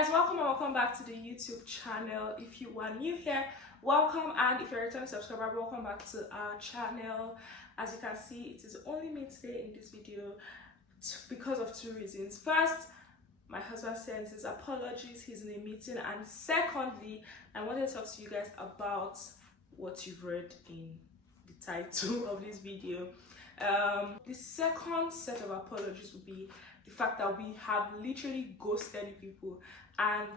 guys, welcome and welcome back to the YouTube channel. If you are new here, welcome, and if you're a returning subscriber, welcome back to our channel. As you can see, it is only me today in this video because of two reasons. First, my husband sends his apologies, he's in a meeting, and secondly, I wanted to talk to you guys about what you've read in the title of this video. The second set of apologies would be the fact that we have literally ghosted people, and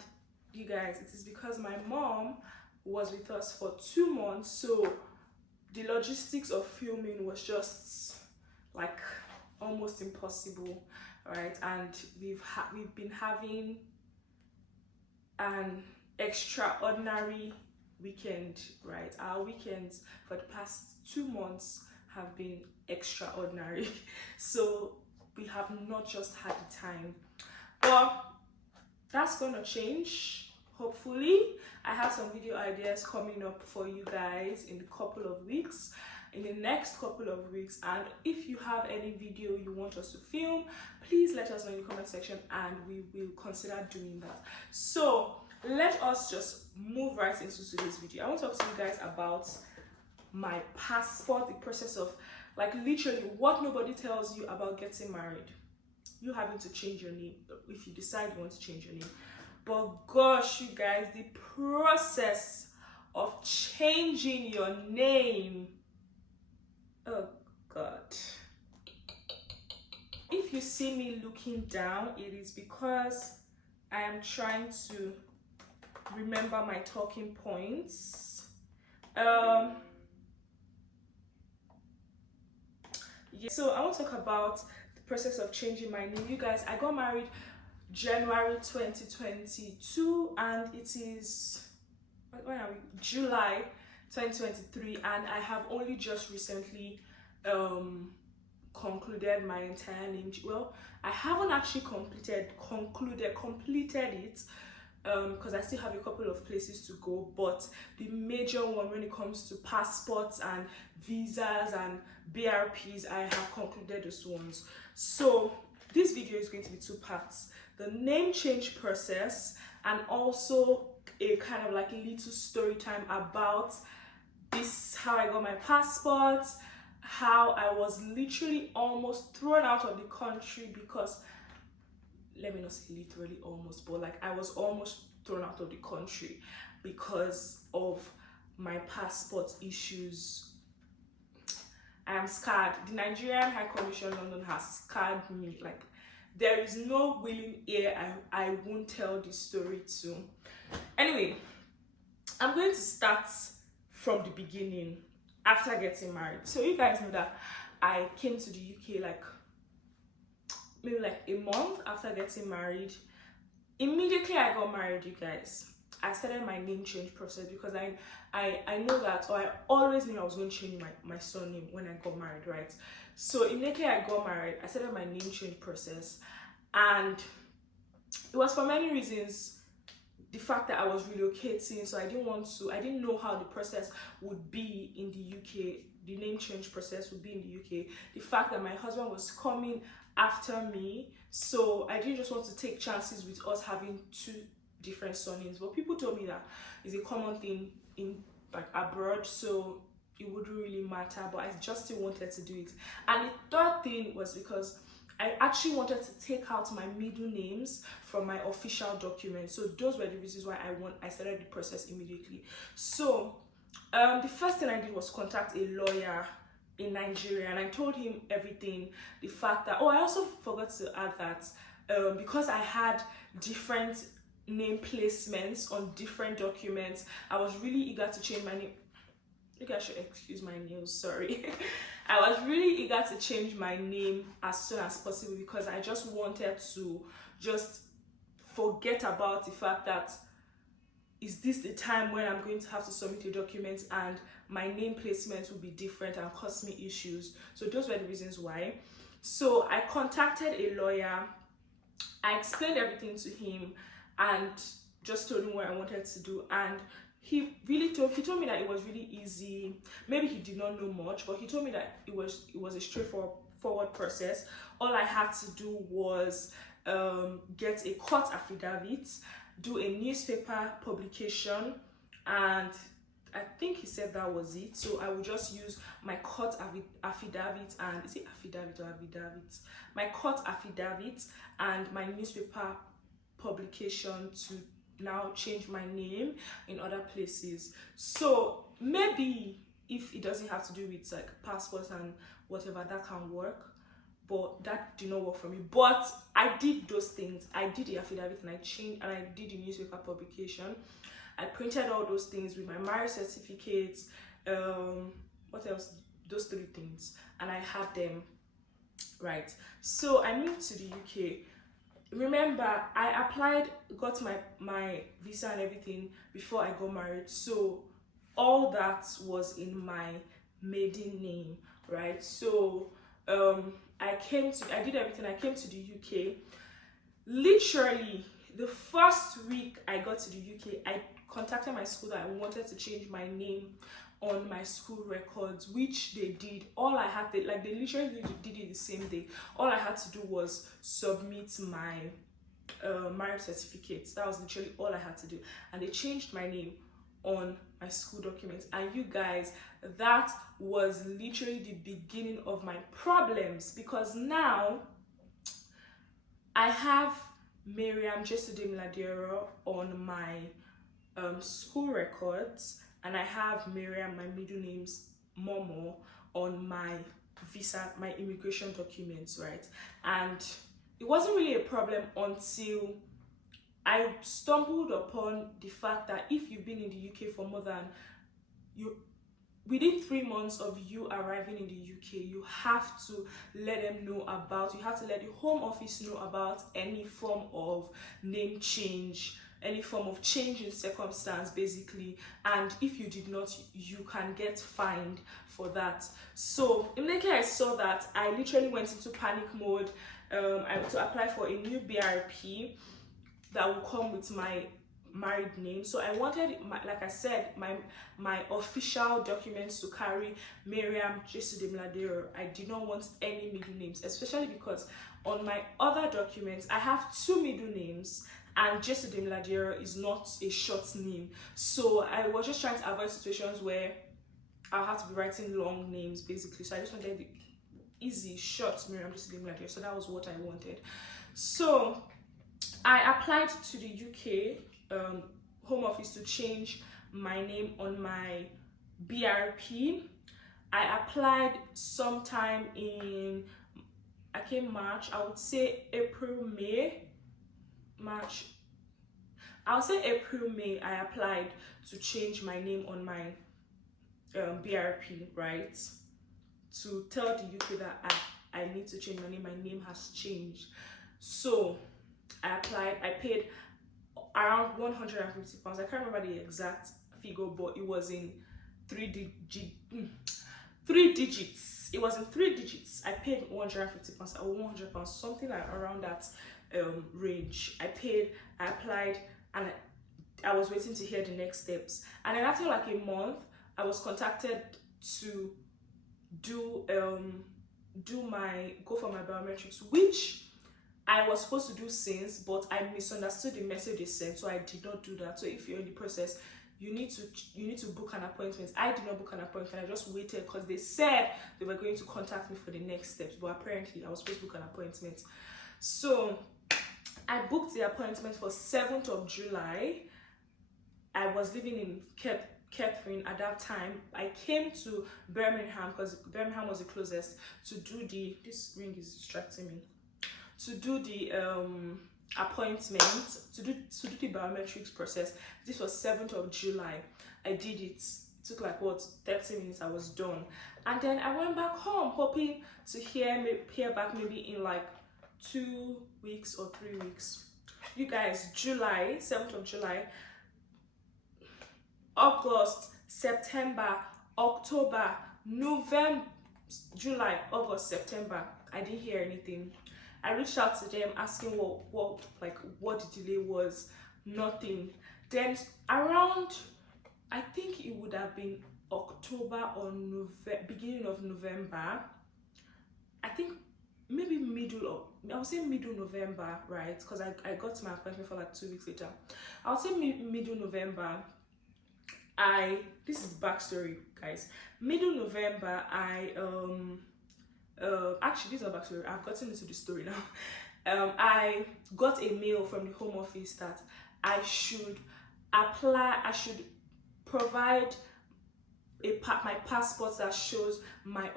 you guys, it is because my mom was with us for 2 months, so the logistics of filming was just like almost impossible, right? And we've been having an extraordinary weekend, right? Our weekends for the past 2 months have been extraordinary, so we have not just had the time, but that's gonna change. Hopefully, I have some video ideas coming up for you guys in the next couple of weeks, and if you have any video you want us to film, please let us know in the comment section and we will consider doing that. So let us just move right into today's video. I want to talk to you guys about my passport, the process of, like, literally what nobody tells you about getting married. You having to change your name if you decide you want to change your name. But gosh, you guys, the process of changing your name, oh god. If you see me looking down, it is because I am trying to remember my talking points. So I want to talk about the process of changing my name. You guys, I got married January 2022, and it is, when are we? July 2023, and I have only just recently concluded my entire name. Well, I haven't actually completed it because I still have a couple of places to go, but the major one when it comes to passports and visas and BRPs, I have concluded those ones. So this video is going to be 2 parts: the name change process and also a kind of like a little story time about this, how I got my passport, how I was literally almost thrown out of the country because, let me not say literally almost, but like I was almost thrown out of the country because of my passport issues. I am scarred. The Nigerian High Commission London has scarred me. Like, there is no willing ear I won't tell this story to. Anyway, I'm going to start from the beginning after getting married. So you guys know that I came to the UK like maybe like a month after getting married. Immediately I got married, you guys, I started my name change process because I know that, or I always knew I was going to change my surname when I got married, right? So immediately I got married, I started my name change process, and it was for many reasons. The fact that I was relocating, so I didn't know how the process would be in the UK, the name change process would be in the UK. The fact that my husband was coming after me, so I didn't just want to take chances with us having 2 different surnames. But people told me that is a common thing in like abroad, so it wouldn't really matter, but I just still wanted to do it. And the third thing was because I actually wanted to take out my middle names from my official documents. So those were the reasons why I started the process immediately. So the first thing I did was contact a lawyer in Nigeria, and I told him everything. The fact that, I also forgot to add that because I had different name placements on different documents, I was really eager to change my name. You guys should excuse my nails, sorry. I was really eager to change my name as soon as possible because I just wanted to just forget about the fact that, is this the time when I'm going to have to submit a document and my name placement will be different and cause me issues? So those were the reasons why. So I contacted a lawyer, I explained everything to him and just told him what I wanted to do, and he told me that it was really easy. Maybe he did not know much, but he told me that it was a straightforward process. All I had to do was get a court affidavit, do a newspaper publication, and I think he said that was it. So I will just use my court affidavit, and is it affidavit or affidavit? My court affidavit and my newspaper publication to now change my name in other places. So maybe if it doesn't have to do with like passports and whatever, that can work. But that did not work for me. But I did those things. I did the affidavit and I changed, and I did the newspaper publication. I printed all those things with my marriage certificates. What else? Those 3 things, and I had them. Right. So I moved to the UK. Remember, I applied, got my visa and everything before I got married. So all that was in my maiden name, right? So I did everything. I came to the UK. Literally, the first week I got to the UK, I contacted my school that I wanted to change my name on my school records, which they did. All I had to, like, they literally did it the same day. All I had to do was submit my marriage certificates. That was literally all I had to do, and they changed my name on my school documents. And you guys, that was literally the beginning of my problems, because now I have Miriam Jesude Mladero on my school records, and I have Miriam, my middle name's Momo, on my visa, my immigration documents, right? And it wasn't really a problem until I stumbled upon the fact that if you've been in the UK for more than within 3 months of you arriving in the UK, you have to let them know about, you have to let the Home Office know about any form of name change, any form of change in circumstance, basically. And if you did not, you can get fined for that. So immediately I saw that, I literally went into panic mode. I went to apply for a new BRP that will come with my married name. So I wanted, like I said, my official documents to carry Miriam Jesude Mladero. I did not want any middle names, especially because on my other documents I have 2 middle names, and Jesude Mladero is not a short name. So I was just trying to avoid situations where I'll have to be writing long names, basically. So I just wanted the easy, short Miriam Jesude Mladero. So that was what I wanted. So I applied to the UK Home Office to change my name on my BRP. I applied sometime in, I came March, I would say April, May. March, I would say April, May, I applied to change my name on my BRP, right? To tell the UK that I need to change my name. My name has changed. So I applied. I paid around £150. I can't remember the exact figure, but it was in 3 digits. It was in 3 digits. I paid £150 or £100, something like around that range. I paid, I applied, and I was waiting to hear the next steps. And then after like a month, I was contacted to go for my biometrics, which I was supposed to do since, but I misunderstood the message they sent, so I did not do that. So if you're in the process, you need to book an appointment. I did not book an appointment. I just waited because they said they were going to contact me for the next steps, but apparently I was supposed to book an appointment. So I booked the appointment for 7th of July. I was living in Catherine at that time. I came to Birmingham because Birmingham was the closest to do this ring is distracting me, to do the appointment, to do the biometrics process. This was 7th of July. I did it. It took like 30 minutes. I was done, and then I went back home hoping to hear back maybe in like 2 weeks or 3 weeks. You guys, July, 7th of July, August, September, October, November, July, August, September. I didn't hear anything. I reached out to them asking what the delay was. Nothing. Then around, I think it would have been October or beginning of November. I think maybe middle of, I would say middle November, right? Because I got to my appointment for like 2 weeks later. I would say middle November. This is backstory, guys. Middle November, actually, this is not backstory. I've gotten into the story now. I got a mail from the Home Office that I should provide my passport that shows my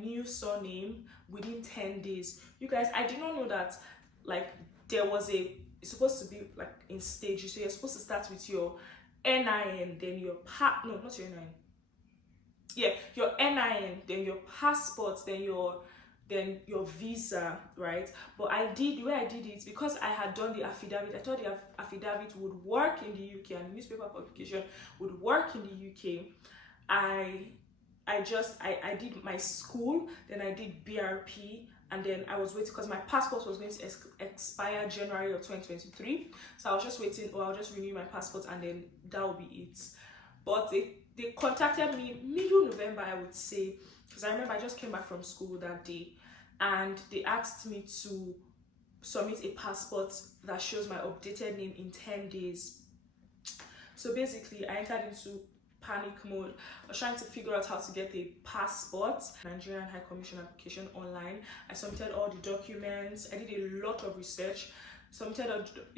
new surname within 10 days. You guys, I did not know that, like, it's supposed to be like in stages. So you're supposed to start with your NIN, then your no, not your NIN. Yeah, your NIN, then your passport, then your visa, right? But the way I did it, because I had done the affidavit, I thought the affidavit would work in the UK and newspaper publication would work in the UK. I did my school, then I did BRP, and then I was waiting because my passport was going to expire January of 2023. So I was just waiting, or I'll just renew my passport and then that will be it. But they contacted me middle November, I would say, because I remember I just came back from school that day, and they asked me to submit a passport that shows my updated name in 10 days. So basically, I entered into panic mode. I was trying to figure out how to get a passport, Nigerian High Commission application online. I submitted all the documents. I did a lot of research, submitted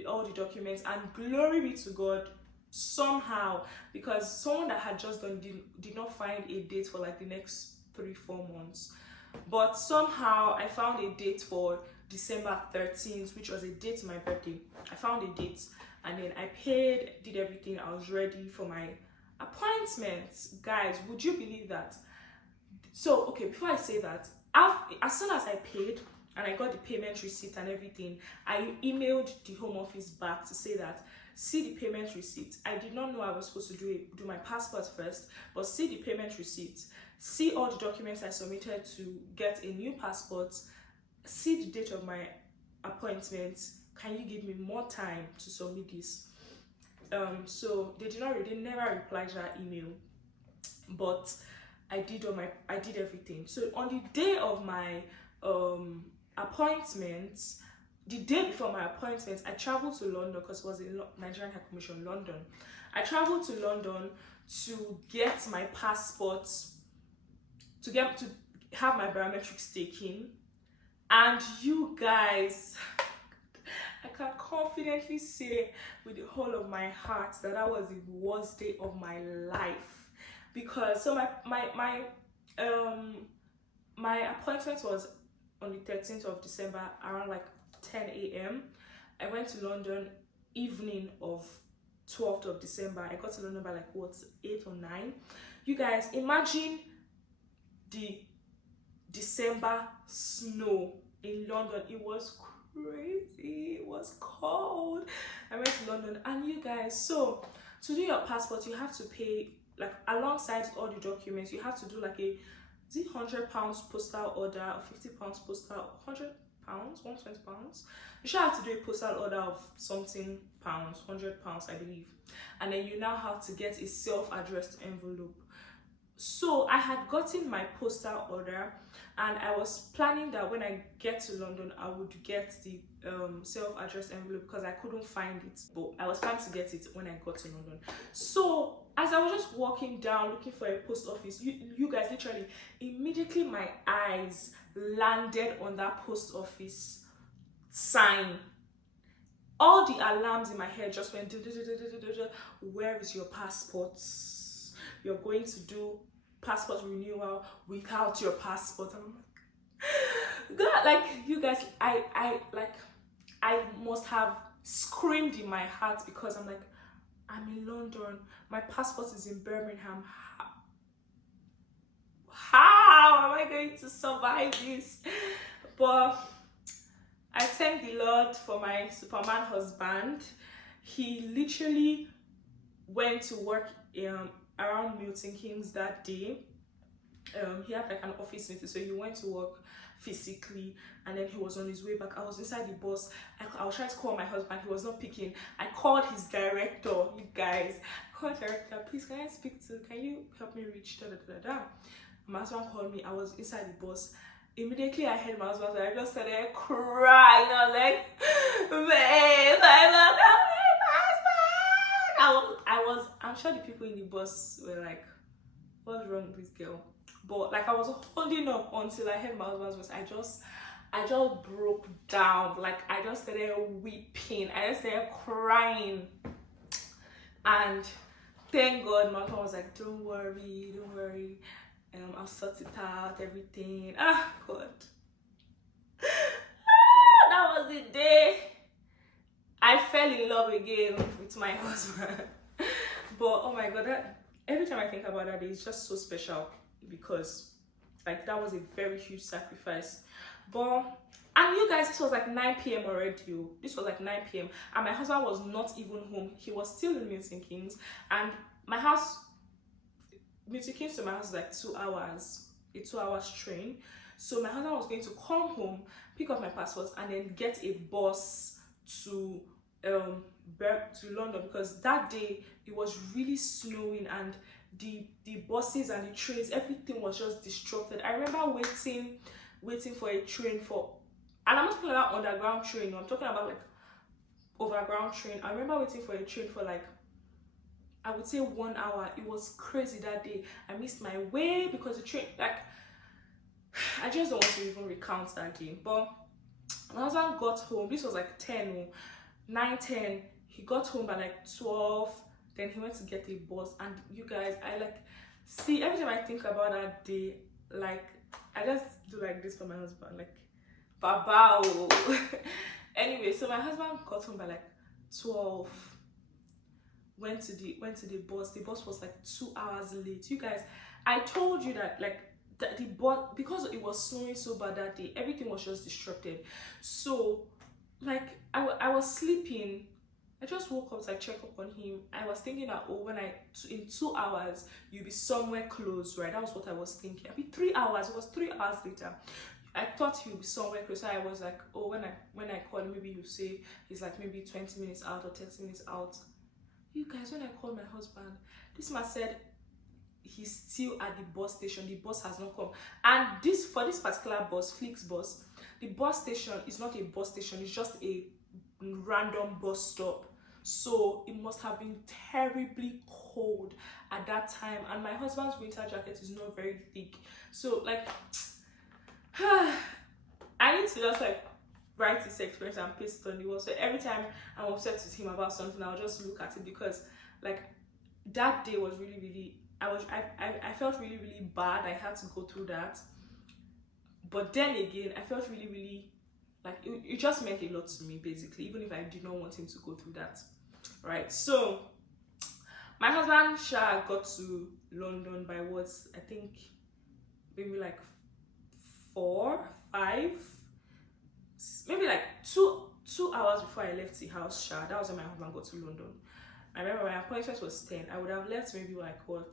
all the documents, and glory be to God, somehow, because someone that had just done did not find a date for like the next 3-4 months, but somehow I found a date for December 13th, which was a date to my birthday. I found a date, and then I paid, did everything. I was ready for my appointments. Guys, would you believe that? So okay, before I say that, as soon as I paid and I got the payment receipt and everything, I emailed the Home Office back to say that, see the payment receipt. I did not know I was supposed to do my passport first, but see the payment receipt, see all the documents I submitted to get a new passport, see the date of my appointment. Can you give me more time to submit this? So they never replied to that email, but I did everything. So on the day of my appointment, the day before my appointment, I traveled to London because it was in Nigerian High Commission, London. I traveled to London to get my passport, to have my biometrics taken, and you guys, I can confidently say with the whole of my heart that was the worst day of my life, because so my appointment was on the 13th of December around like 10 a.m. I went to London evening of 12th of December. I got to London by like 8 or 9. You guys, imagine the December snow in London. It was crazy. It was cold. I went to London, and you guys, so to do your passport, you have to pay, like, alongside all the documents, you have to do like a, is it £100 postal order or £50 postal, £100, £120? You should have to do a postal order of something pounds, £100, I believe, and then you now have to get a self-addressed envelope. So I had gotten my postal order, and I was planning that when I get to London, I would get the self-addressed envelope because I couldn't find it. But I was planning to get it when I got to London. So as I was just walking down looking for a post office, you guys, literally, immediately my eyes landed on that post office sign. All the alarms in my head just went, where is your passport? You're going to do passport renewal without your passport. I'm like, God, like, you guys, I must have screamed in my heart, because I'm like, I'm in London, my passport is in Birmingham. How am I going to survive this? But I thank the Lord for my Superman husband. He literally went to work around Milton Keynes that day. He had like an office meeting, so he went to work physically, and then he was on his way back. I was inside the bus. I was trying to call my husband. He was not picking. I called his director. You guys, I called director. Please, can you help me reach da da da da? My husband called me. I was inside the bus. Immediately I heard my husband, I just started crying. I was like, babe, I love my husband. I'm sure the people in the bus were like, what's wrong with this girl? But like I was holding up until I heard my husband's voice. I just broke down. Like I just started weeping. I just started crying. And thank God my husband was like, don't worry. I'll sort it out, everything. Ah, God. That was the day I fell in love again with my husband. But oh my God, every time I think about that day, it's just so special because like that was a very huge sacrifice. But and you guys, this was like 9 p.m. already. This was like 9 p.m. and my husband was not even home. He was still in Milton Keynes, and my house, Milton Keynes to my house is like 2 hours, a 2 hours train. So my husband was going to come home, pick up my passport, and then get a bus to London, because that day it was really snowing and the buses and the trains, everything was just disrupted. I remember waiting for a train and I'm not talking about underground train, no, I'm talking about like overground train. I remember waiting for a train for like, I would say 1 hour. It was crazy that day. I missed my way because the train, like, I just don't want to even recount that day. But my husband got home, this was like 9:10. He got home by like 12. Then he went to get a bus. And you guys, I like, see, every time I think about that day, like, I just do like this for my husband, like, baba. Anyway, so my husband got home by like 12. Went to the bus. The bus was like 2 hours late. You guys, I told you that like the bus, because it was snowing so bad that day, everything was just disrupted. So like I was sleeping. I just woke up to like check up on him. I was thinking that, oh, in 2 hours you'll be somewhere close, right? That was what I was thinking. I mean 3 hours. It was 3 hours later. I thought he would be somewhere close. So I was like, oh, when I call him, maybe he'll say he's like maybe 20 minutes out or 30 minutes out. You guys, when I called my husband, this man said he's still at the bus station. The bus has not come. And for this particular bus, Flix bus, the bus station is not a bus station. It's just a random bus stop. So it must have been terribly cold at that time. And my husband's winter jacket is not very thick. So like, I need to just like write this experience and paste it on the wall. So every time I'm upset with him about something, I'll just look at it, because like that day was really, really, I felt really, really bad. I had to go through that. But then again, I felt really, really like it just meant a lot to me, basically, even if I did not want him to go through that. Right. So my husband got to London by what, I think maybe like 4, 5, maybe like 2 hours before I left the house. That was when my husband got to London. I remember my appointment was 10. I would have left maybe like what,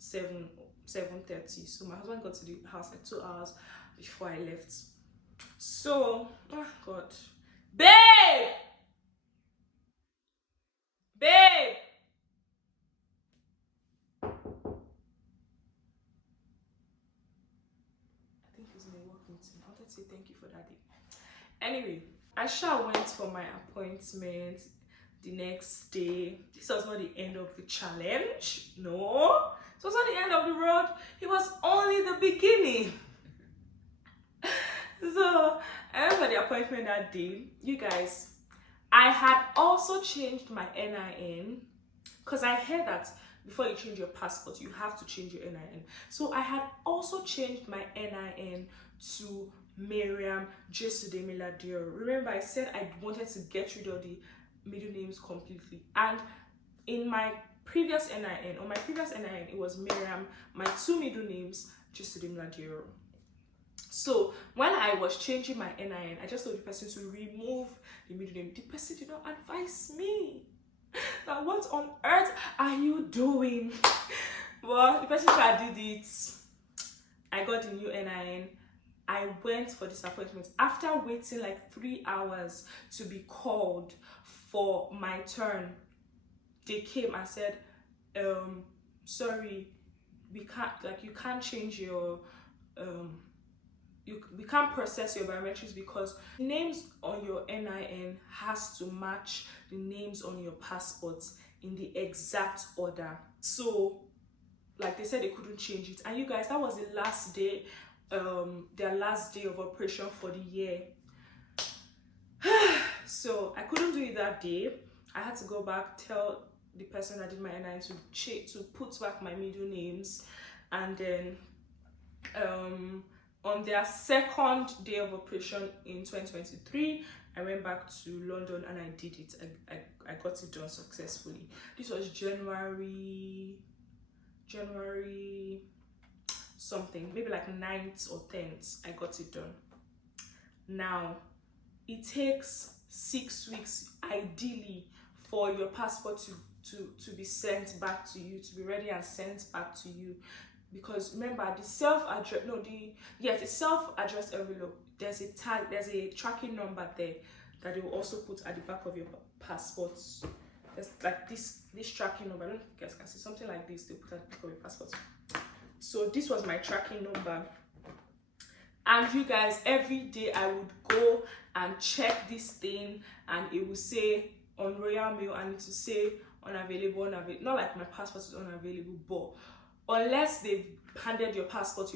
7:30. So my husband got to the house like 2 hours before I left. So, oh God, babe, I think he's in a work meeting. I wanted to say thank you for that day. Anyway, I went for my appointment the next day. This was not the end of the challenge. No, it was not the end of the road. It was only the beginning. So I went for the appointment that day. You guys, I had also changed my NIN, because I heard that before you change your passport, you have to change your NIN. So I had also changed my NIN to Miriam Jesudemiladiero. Remember, I said I wanted to get rid of the middle names completely. And in my previous NIN, it was Miriam, my 2 middle names, Jesudemiladiero. So when I was changing my NIN, I just told the person to remove the middle name. The person did not advise me. Now, what on earth are you doing? Well, the person that did it, I got the new NIN. I went for this appointment after waiting like 3 hours to be called for my turn. They came and said, sorry, we can't, like, you can't change your we can't process your biometrics because names on your NIN has to match the names on your passports in the exact order. So like they said, they couldn't change it. And you guys, that was the last day, their last day of operation for the year. So I couldn't do it that day. I had to go back, tell the person that did my NIN to put back my middle names, and then on their second day of operation in 2023, I went back to London and I did it. I got it done successfully. This was January something, maybe like 9th or 10th. I got it done. Now it takes 6 weeks ideally for your passport to be sent back to you, to be ready and sent back to you. Because remember, the self-addressed envelope, there's a tag, there's a tracking number there that they will also put at the back of your passports. There's like this tracking number. I don't know if you guys can see something like this. They put at the back of your passport. So this was my tracking number. And you guys, every day I would go and check this thing, and it will say on Royal Mail, and it will say unavailable. Not like my passport is unavailable, but unless they've handed your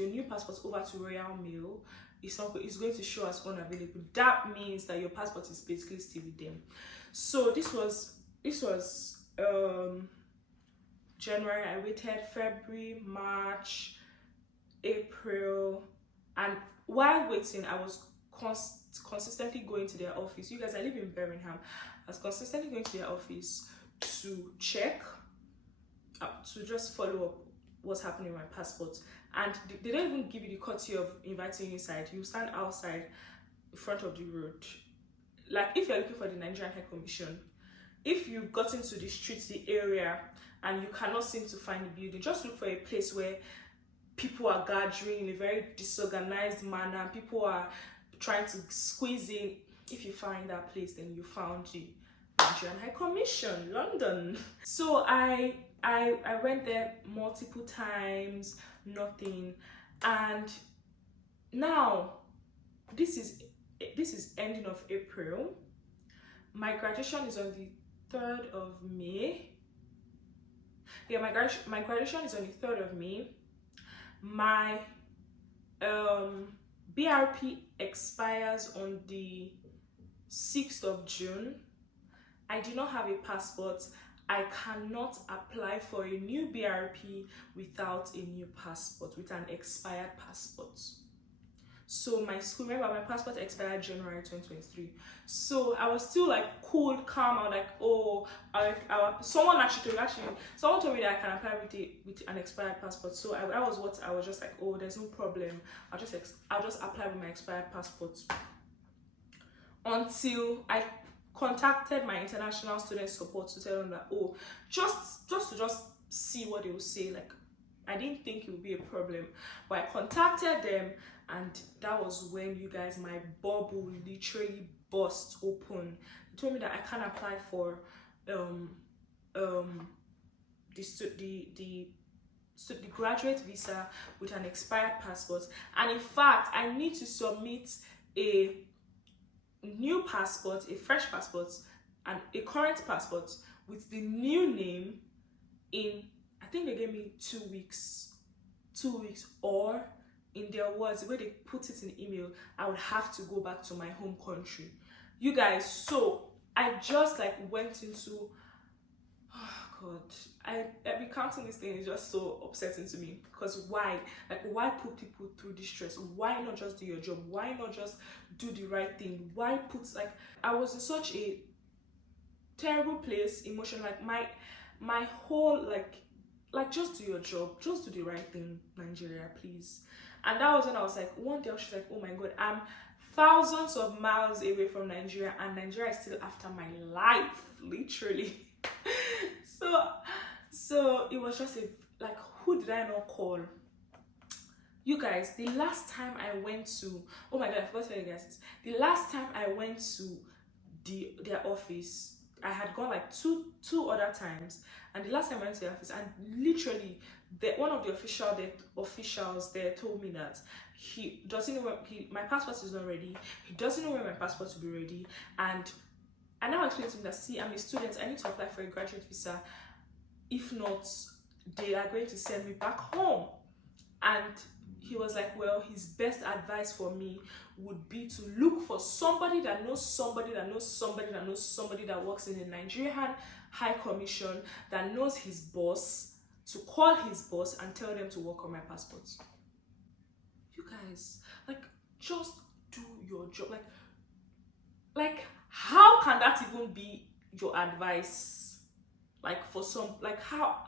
new passport over to Royal Mail, it's going to show as unavailable. That means that your passport is basically still with them. So this was January. I waited February, March, April, and while waiting, I was consistently going to their office. You guys, I live in Birmingham. I was consistently going to their office to check, to just follow up what's happening with my passport. And they don't even give you the courtesy of inviting you inside. You stand outside in front of the road. Like if you're looking for the Nigerian High Commission, if you've gotten to the street, the area, and you cannot seem to find the building, just look for a place where people are gathering in a very disorganized manner. People are trying to squeeze in. If you find that place, then you found the Nigerian High Commission, London. So I went there multiple times, nothing. And now this is ending of April. My graduation is on the 3rd of May. Yeah, my graduation is on the 3rd of May. My BRP expires on the 6th of June. I do not have a passport. I cannot apply for a new BRP without a new passport, with an expired passport. So my school, remember my passport expired January 2023. So I was still like cool, calm. I was like, oh, someone told me that I can apply with an expired passport. So I was just like, oh, there's no problem. I'll just apply with my expired passport. Until I contacted my international student support to tell them that, oh, just to see what they would say. Like, I didn't think it would be a problem, but I contacted them, and that was when, you guys, my bubble literally burst open. They told me that I can't apply for the graduate visa with an expired passport, and in fact I need to submit a new passport, a fresh passport, and a current passport with the new name in, I think they gave me 2 weeks, or in their words, the way they put it in email, I would have to go back to my home country. You guys, so I just like went into, oh God, recounting this thing is just so upsetting to me. Because why put people through this stress? Why not just do your job? Why not just do the right thing? Why put, like, I was in such a terrible place emotionally. Like my whole like just do your job, just do the right thing, Nigeria, please. And that was when I was like, one day I was like, oh my God, I'm thousands of miles away from Nigeria, and Nigeria is still after my life, literally. So it was just like, who did I not call? You guys, the last time I went to, oh my God, I forgot to tell you guys this. The last time I went to their office, I had gone like two other times, and the last time I went to the office, and literally, one of the officials there told me that he doesn't know when my passport is not ready. He doesn't know when my passport will be ready, and I now explained to him that, see, I'm a student. I need to apply for a graduate visa. If not, they are going to send me back home. And he was like, well, his best advice for me would be to look for somebody that knows somebody that knows somebody that knows somebody that works in the Nigerian High Commission, that knows his boss, to call his boss and tell them to work on my passport. You guys, like, just do your job. Like how can that even be your advice? Like, for some, like, how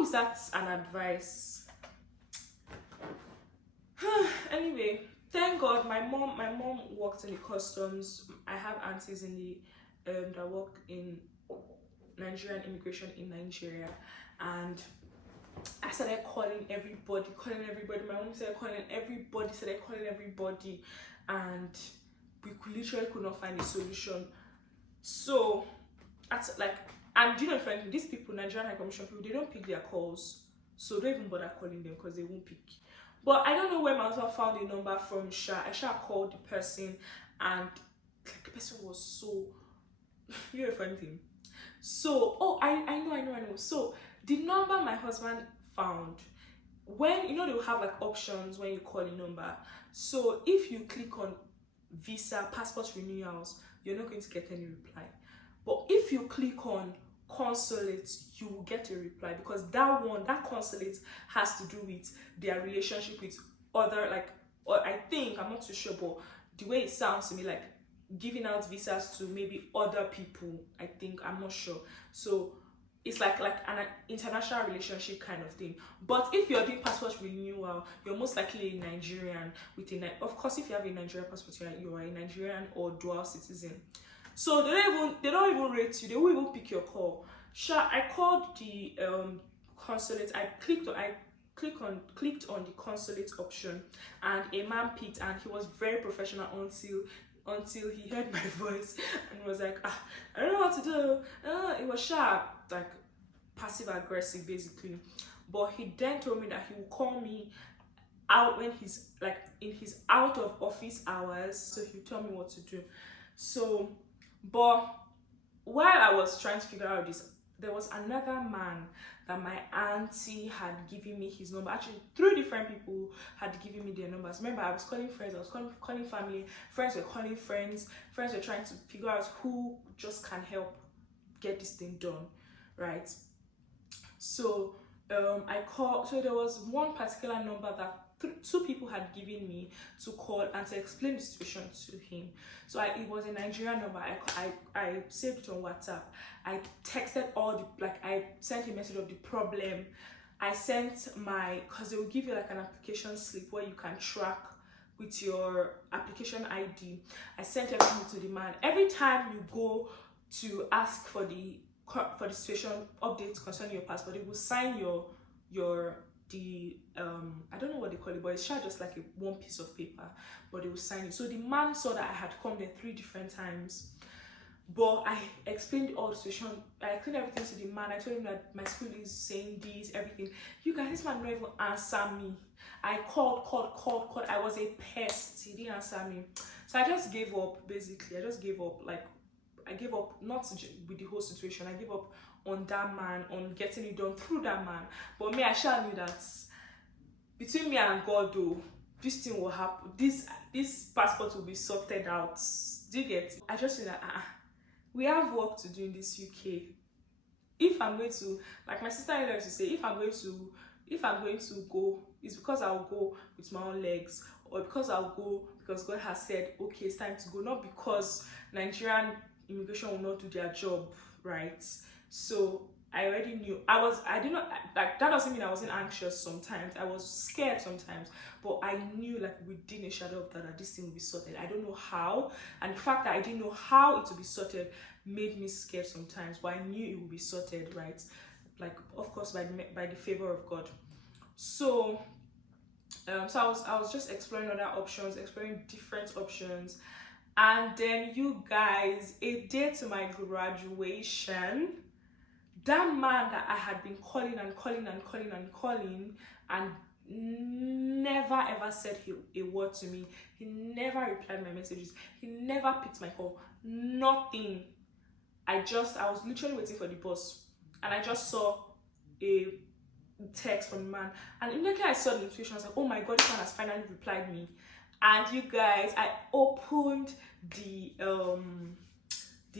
is that an advice? Anyway, thank God my mom worked in the customs. I have aunties in the that work in Nigerian immigration in Nigeria, and I started calling everybody. My mom started calling everybody, and we literally could not find a solution. So that's like, and you know, frankly, these people, Nigerian High Commission people, they don't pick their calls, so don't even bother calling them because they won't pick. But I don't know where my husband found the number from. I called the person, and like, the person was so you know, funny thing. So I know. So the number my husband found, when you know, they will have like options when you call a number. So if you click on visa, passport renewals, you're not going to get any reply. But if you click on consulate, you will get a reply, because that consulate has to do with their relationship with other, like, or I think, I'm not too sure, but the way it sounds to me, like giving out visas to maybe other people, I think, I'm not sure. So it's like an international relationship kind of thing. But if you're doing passport renewal, you're most likely a Nigerian with of course, if you have a Nigerian passport, you are a Nigerian or dual citizen. So they don't even rate you. They won't even pick your call. Sure, I called the consulate. I clicked on the consulate option, and a man picked, and he was very professional until he heard my voice and was like, I don't know what to do. It was sharp, like passive aggressive basically. But he then told me that he will call me out when he's like in his out of office hours, so he'll tell me what to do. So, but while I was trying to figure out this, there was another man that my auntie had given me his number. Actually, 3 different people had given me their numbers. Remember, I was calling friends, I was calling family, friends were calling friends were trying to figure out who just can help get this thing done, right? So I called. So there was one particular number that 2 people had given me to call and to explain the situation to him. So it was a Nigerian number. I saved it on WhatsApp. I texted I sent a message of the problem. I sent because they will give you like an application slip where you can track with your application ID. I sent everything to the man. Every time you go to ask for the situation updates concerning your passport, they will sign I don't know what they call it, but it's just like one piece of paper, but they will sign it. So the man saw that I had come there 3 different times, but I explained all the situation. I explained everything to the man. I told him that my school is saying this, everything. You guys, this man didn't even answer me. I called. I was a pest. He didn't answer me. So I just gave up, basically. I gave up, not with the whole situation. I gave up on that man, on getting it done through that man. But me, I sure knew that between me and God, though, this thing will happen. This passport will be sorted out. Do you get it? I just think that we have work to do in this UK. If I'm going to, like my sister-in-law used to say, if I'm going to go, it's because I'll go with my own legs, or because I'll go because God has said, okay, it's time to go, not because Nigerian immigration will not do their job, right? So I already knew. I did not, like, that doesn't mean I wasn't anxious sometimes. I was scared sometimes, but I knew, like, within a shadow of that this thing will be sorted. I don't know how, and the fact that I didn't know how it would be sorted made me scared sometimes, but I knew it would be sorted, right? Like, of course, by the favor of God. So I was just exploring other options, exploring different options, And then you guys, a day to my graduation, that man that I had been calling and never ever said a word to me. He never replied my messages. He never picked my call. Nothing. I was literally waiting for the bus, and I just saw a text from the man, and immediately I saw the notification. I was like, oh my god, this man has finally replied me. And you guys, I opened the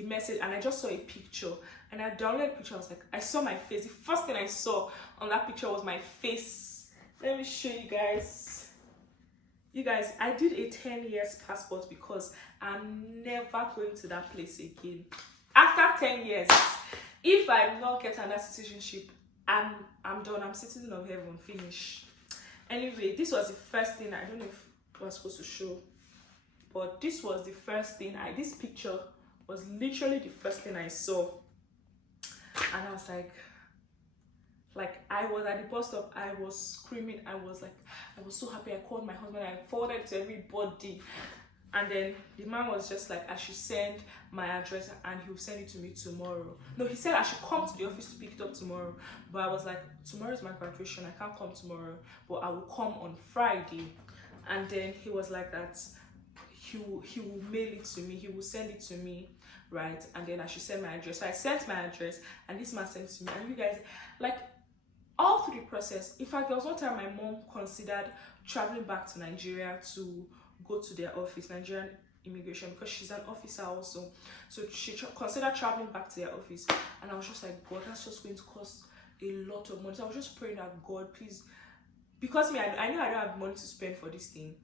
message, and I just saw a picture, and I downloaded the picture. I was like, I saw my face. The first thing I saw on that picture was my face. Let me show you guys. You guys, I did a 10 years passport because I'm never going to that place again. After 10 years, if I not get another citizenship, I'm done. I'm citizen of heaven. Finish. Anyway, this was the first thing. I don't know if I was supposed to show, but this was the first thing. This picture was literally the first thing I saw, and I was like I was at the bus stop. I was screaming. I was so happy. I called my husband. I forwarded it to everybody. And then the man was just like, I should send my address and he'll send it to me tomorrow. No, he said I should come to the office to pick it up tomorrow. But I was like, tomorrow is my graduation. I can't come tomorrow, but I will come on Friday. And then he was like that. He will mail it to me. He will send it to me, right? And then I should send my address. So I sent my address, and this man sent it to me. And you guys, all through the process, in fact, there was one time my mom considered traveling back to Nigeria to go to their office, Nigerian immigration, because she's an officer also. So she considered traveling back to their office, and I was just like, God, that's just going to cost a lot of money. So I was just praying that, God, please, because I know I don't have money to spend for this thing,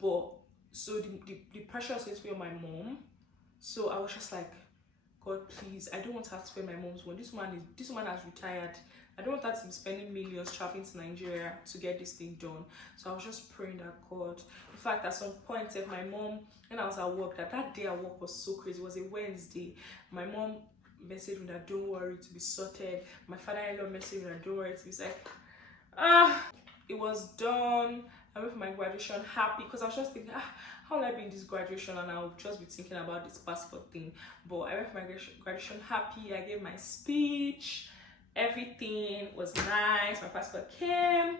but so the pressure was going to be on my mom. So I was just like, God, please, I don't want to have to spend my mom's money. This woman has retired. I don't want her to be spending millions traveling to Nigeria to get this thing done. So I was just praying that, God. In fact, at some point, if my mom, when I was at work, that day at work was so crazy. It was a Wednesday. My mom messaged me that don't worry, to be sorted. My father-in-law messaged me that don't worry, to be like, it was done. I went for my graduation happy, because I was just thinking, how will I be in this graduation and I'll just be thinking about this passport thing. But I went for my graduation happy. I gave my speech. Everything was nice. My passport came,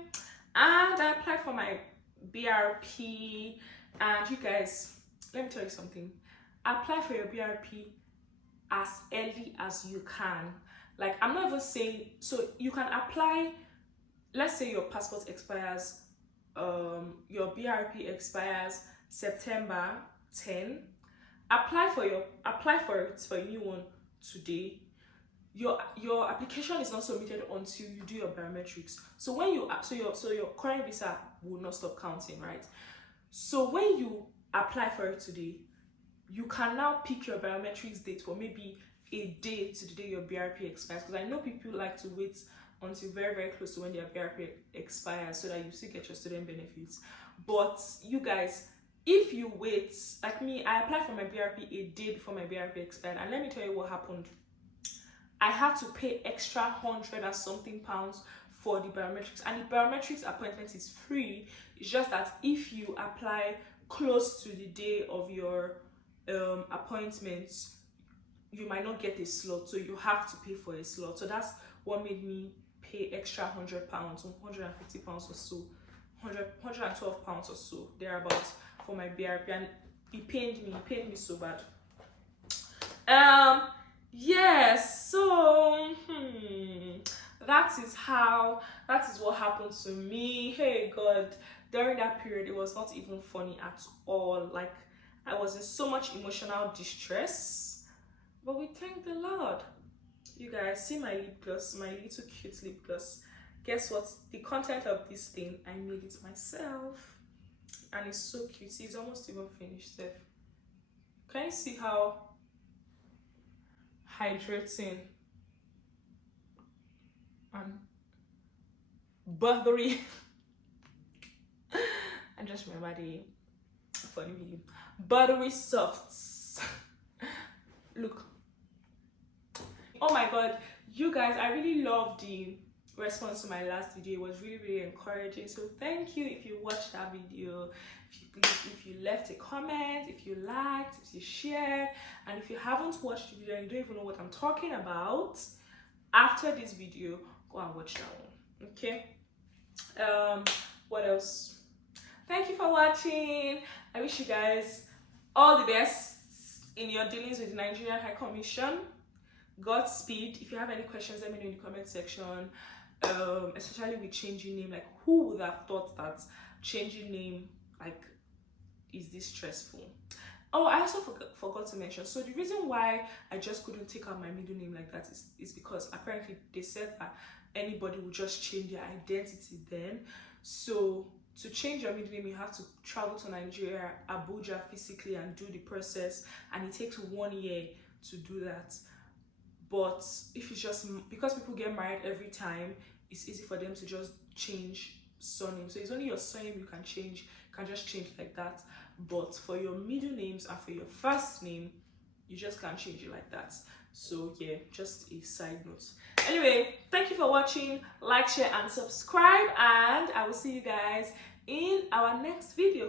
and I applied for my BRP. And you guys, let me tell you something. Apply for your BRP as early as you can. I'm not even saying, so you can apply. Let's say your passport expires, your BRP expires September 10. Apply for it for a new one today. Your application is not submitted until you do your biometrics. So when your current visa will not stop counting, right? So when you apply for it today, you can now pick your biometrics date for maybe a day to the day your BRP expires. Because I know people like to wait until very, very close to when their BRP expires so that you still get your student benefits. But you guys, if you wait, like me, I applied for my BRP a day before my BRP expired, and let me tell you what happened. I had to pay extra £100 and something for the biometrics, and the biometrics appointment is free. It's just that if you apply close to the day of your appointment, you might not get a slot, so you have to pay for a slot. So that's what made me pay extra £100, £150 or so, £112 or so, thereabouts, for my BRP, and it pained me so bad. Yes, so that is what happened to me. Hey God, during that period, it was not even funny at all. I was in so much emotional distress, but we thank the Lord. You guys see my lip gloss, my little cute lip gloss. Guess what? The content of this thing, I made it myself, and it's so cute. It's almost even finished. Can you see how hydrating and buttery? I just remember the funny video. Buttery softs. Look. Oh my God, you guys, I really love the response to my last video. It was really encouraging, so thank you if you watched that video, if you left a comment, if you liked, if you shared. And if you haven't watched the video and you don't even know what I'm talking about, after this video, go and watch that one. Okay, what else? Thank you for watching. I wish you guys all the best in your dealings with the Nigerian High Commission. Godspeed. If you have any questions, let me know in the comment section. Especially with changing name, like who would have thought that changing name like is this stressful? Oh, I also forgot to mention, so the reason why I just couldn't take out my middle name like that is because apparently they said that anybody would just change their identity then. So to change your middle name, you have to travel to Nigeria, Abuja physically, and do the process, and it takes 1 year to do that. But if it's just because people get married every time, it's easy for them to just change surname. So it's only your surname you can change, can just change like that. But for your middle names and for your first name, you just can't change it like that. So yeah, just a side note. Anyway, thank you for watching. Like, share and subscribe, and I will see you guys in our next video.